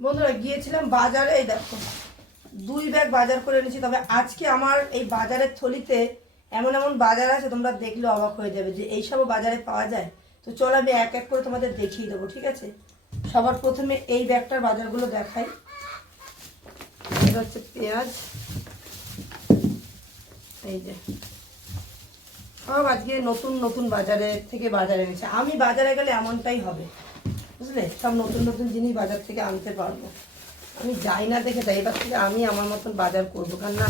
বন্ধুরা গিয়েছিলাম বাজারে, এই দেখো, দুই ব্যাগ বাজার করে এনেছি। তবে আজকে আমার এই বাজারের থলিতে এমন এমন বাজার আছে, তোমরা দেখলে অবাক হয়ে যাবে যে এইসবও বাজারে পাওয়া যায়। তো চলো আমি এক এক করে তোমাদের দেখিয়ে দেবো, ঠিক আছে? সবার প্রথমে এই ব্যাগটার বাজারগুলো দেখাই। এটা হচ্ছে পেঁয়াজ। এই যে, সব আজকে নতুন নতুন বাজারে থেকে বাজারে এনেছে। আমি বাজারে গেলে এমনটাই হবে। বুঝলে? সব নতুন নতুন জিনিস বাজার থেকে আনতে পারব। আমি যাই না দেখে তাই, এবার থেকে আমি আমার মতন বাজার করব। কারণ না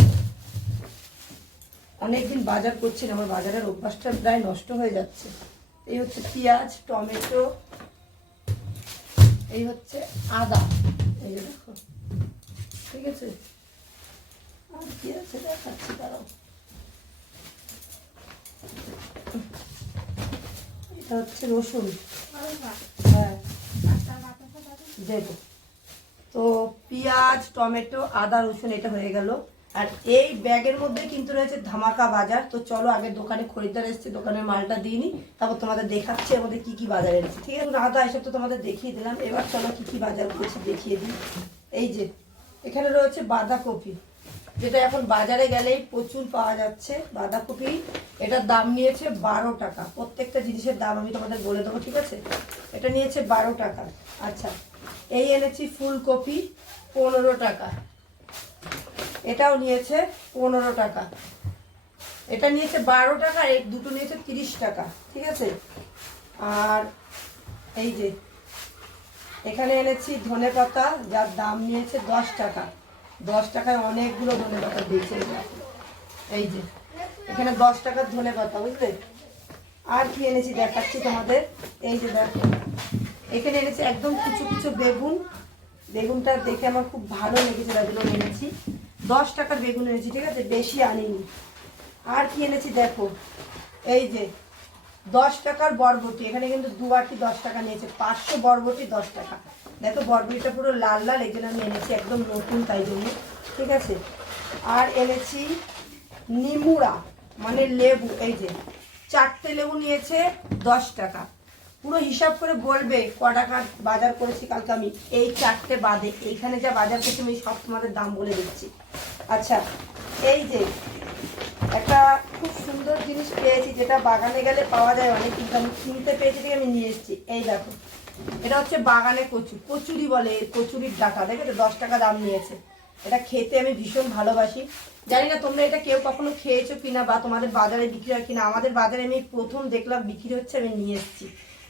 অনেকদিন বাজার করছি না, আমার বাজারের অভ্যাসটা প্রায় নষ্ট হয়ে যাচ্ছে। এই হচ্ছে পেঁয়াজ, টমেটো, এই হচ্ছে আদা। এই যে দেখো, ঠিক আছে? আর কি আছে দেখাচ্ছি, দাঁড়াও। এটা হচ্ছে রসুন। দেবো। তো পেঁয়াজ, টমেটো, আদা, রসুন এটা হয়ে গেল। আর এই ব্যাগের মধ্যে কিন্তু রয়েছে ধামাকা বাজার। তো চলো আগে দোকানে খরিদ্দার এসছে, দোকানের মালটা দিইনি তারপর তোমাদের দেখাচ্ছি আমাদের কি কি বাজার এনেছে। ঠিক আছে আদা এসব তো তোমাদের দেখিয়ে দিলাম। এবার চলো কি কি বাজার করেছি দেখিয়ে দিই। এই যে, এখানে রয়েছে বাঁধাকপি, যেটা এখন বাজারে গেলেই প্রচুর পাওয়া যাচ্ছে। বাঁধাকপি, এটার দাম নিয়েছে বারো টাকা। প্রত্যেকটা জিনিসের দাম আমি তোমাদের বলে দেবো, ঠিক আছে? এটা নিয়েছে বারো টাকা। আচ্ছা এই এনেছি ফুলকপি পনেরো টাকা। এটাও নিয়েছে পনেরো টাকা। এটা নিয়েছে বারো টাকা আর দুটো নিয়েছে তিরিশ টাকা, ঠিক আছে? আর এই যে, এখানে এনেছি ধনে পাতা, যার দাম নিয়েছে দশ টাকা। দশ টাকায় অনেকগুলো ধনে পাতা দিয়েছে এই যে, এখানে দশ টাকার ধনে পাতা, বুঝলে? আর কি এনেছি দেখাচ্ছি তোমাদের? এই যে দেখো এখানে এনেছি একদম কুচু কুচু বেগুন। বেগুনটা দেখে আমার খুব ভালো লেগেছে জন্য এনেছি। দশ টাকার বেগুন এনেছি, ঠিক আছে? বেশি আনিনি। আর কি এনেছি দেখো? এই যে, দশ টাকার বরবটি। এখানে কিন্তু দু আটি দশ টাকা নিয়েছে। পাঁচশো বরবটি দশ টাকা। দেখো, বরবটিটা পুরো লাল লাল, এই জন্য আমি এনেছি একদম নতুন তাই জন্য, ঠিক আছে? আর এনেছি নিমুড়া মানে লেবু, এই যে, চারটে লেবু নিয়েছে দশ টাকা। পুরো হিসাব করে বলবে ক টাকা বাজার করেছি কালকে আমি। এই চারটে বাদে। এইখানে যা বাজার করছি আমি সব তোমাদের দাম বলে দিচ্ছি। আচ্ছা এই যে একটা খুব সুন্দর জিনিস পেয়েছি যেটা বাগানে গেলে পাওয়া যায় অনেক, কিন্তু আমি কিনতে পেয়েছি থেকে আমি নিয়ে এসেছি। এই দেখো, এটা হচ্ছে বাগানে কচু। কচুরি বলে, কচুরির ডাকা দেখেছ দশ টাকা দাম নিয়েছে। এটা খেতে আমি ভীষণ ভালোবাসি। জানি না তোমরা এটা কেউ কখনো খেয়েছো কিনা বা তোমাদের বাজারে বিক্রি হয় কিনা। আমাদের বাজারে আমি প্রথম দেখলাম বিক্রি হচ্ছে, আমি নিয়ে এসেছি।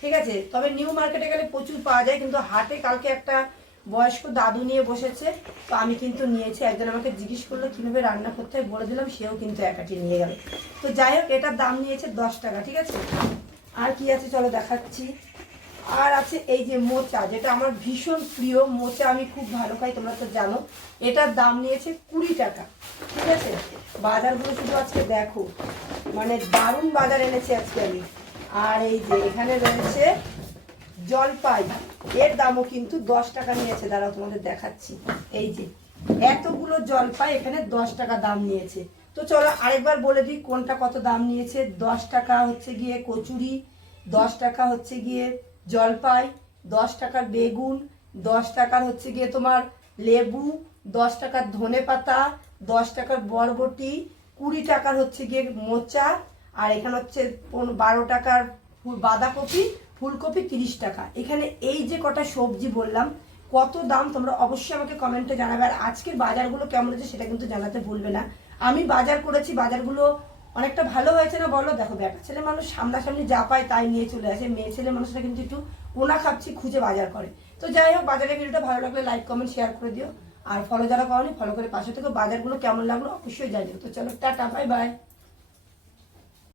ঠিক আছে? তবে নিউ মার্কেটে গেলে প্রচুর পাওয়া যায়, কিন্তু হাটে কালকে একটা বয়স্ক দাদু নিয়ে বসেছে, তো আমি কিন্তু নিয়েছি। একজন আমাকে জিজ্ঞেস করল, কীভাবে রান্না করতে হয়? বলে দিলাম, সেও কিন্তু একাটি নিয়ে গেল। তো যাই হোক, এটার দাম নিয়েছে দশ টাকা, ঠিক আছে? আর কি আছে চলো দেখাচ্ছি। আর আছে এই যে মোচা, যেটা আমার ভীষণ প্রিয়। মোচা আমি খুব ভালো খাই, তোমরা তো জানো। এটার দাম নিয়েছে কুড়ি টাকা, ঠিক আছে? বাজারগুলো শুধু আজকে দেখো। মানে দারুণ বাজার এনেছি আজকে আমি। আর এই যে এখানে রয়েছে জলপাই। এর দামও কিন্তু দশ টাকা নিয়েছে। দাঁড়াও, তোমাদের দেখাচ্ছি। এই যে, এতগুলো জলপাই এখানে দশ টাকা দাম নিয়েছে। তো চলো আরেকবার বলে দিই কোনটা কত দাম নিয়েছে। দশ টাকা হচ্ছে গিয়ে কচুরি, দশ টাকা হচ্ছে গিয়ে জলপাই, দশ টাকার বেগুন, দশ টাকার হচ্ছে গিয়ে তোমার লেবু, দশ টাকার ধনে পাতা দশ টাকার বরবটি, কুড়ি টাকার হচ্ছে গিয়ে মোচা আর এখানে হচ্ছে বারো টাকার বাঁধাকপি, ফুলকপি তিরিশ টাকা। এখানে এই যে কটা সবজি বললাম, কত দাম তোমরা অবশ্যই আমাকে কমেন্টে জানাবে। আর আজকের বাজারগুলো কেমন হয়েছে সেটা কিন্তু জানাতে ভুলবে না। আমি বাজার করেছি, বাজারগুলো অনেকটা ভালো হয়েছে না বলো? দেখো বেটা ছেলে মানুষ সামনাসামনি যা পায় তাই নিয়ে চলে আসে। মেয়ে ছেলে মানুষরা কিন্তু একটু ওনা খাচ্ছি, খুঁজে বাজার করে। তো যাই হোক বাজারের ভিডিওটা ভালো লাগলে লাইক কমেন্ট শেয়ার করে দিও। আর ফলো যারা পাওনি ফলো করে পাশে থেকে বাজারগুলো কেমন লাগল অবশ্যই জানিও। তো চলো, টাটা বাই বাই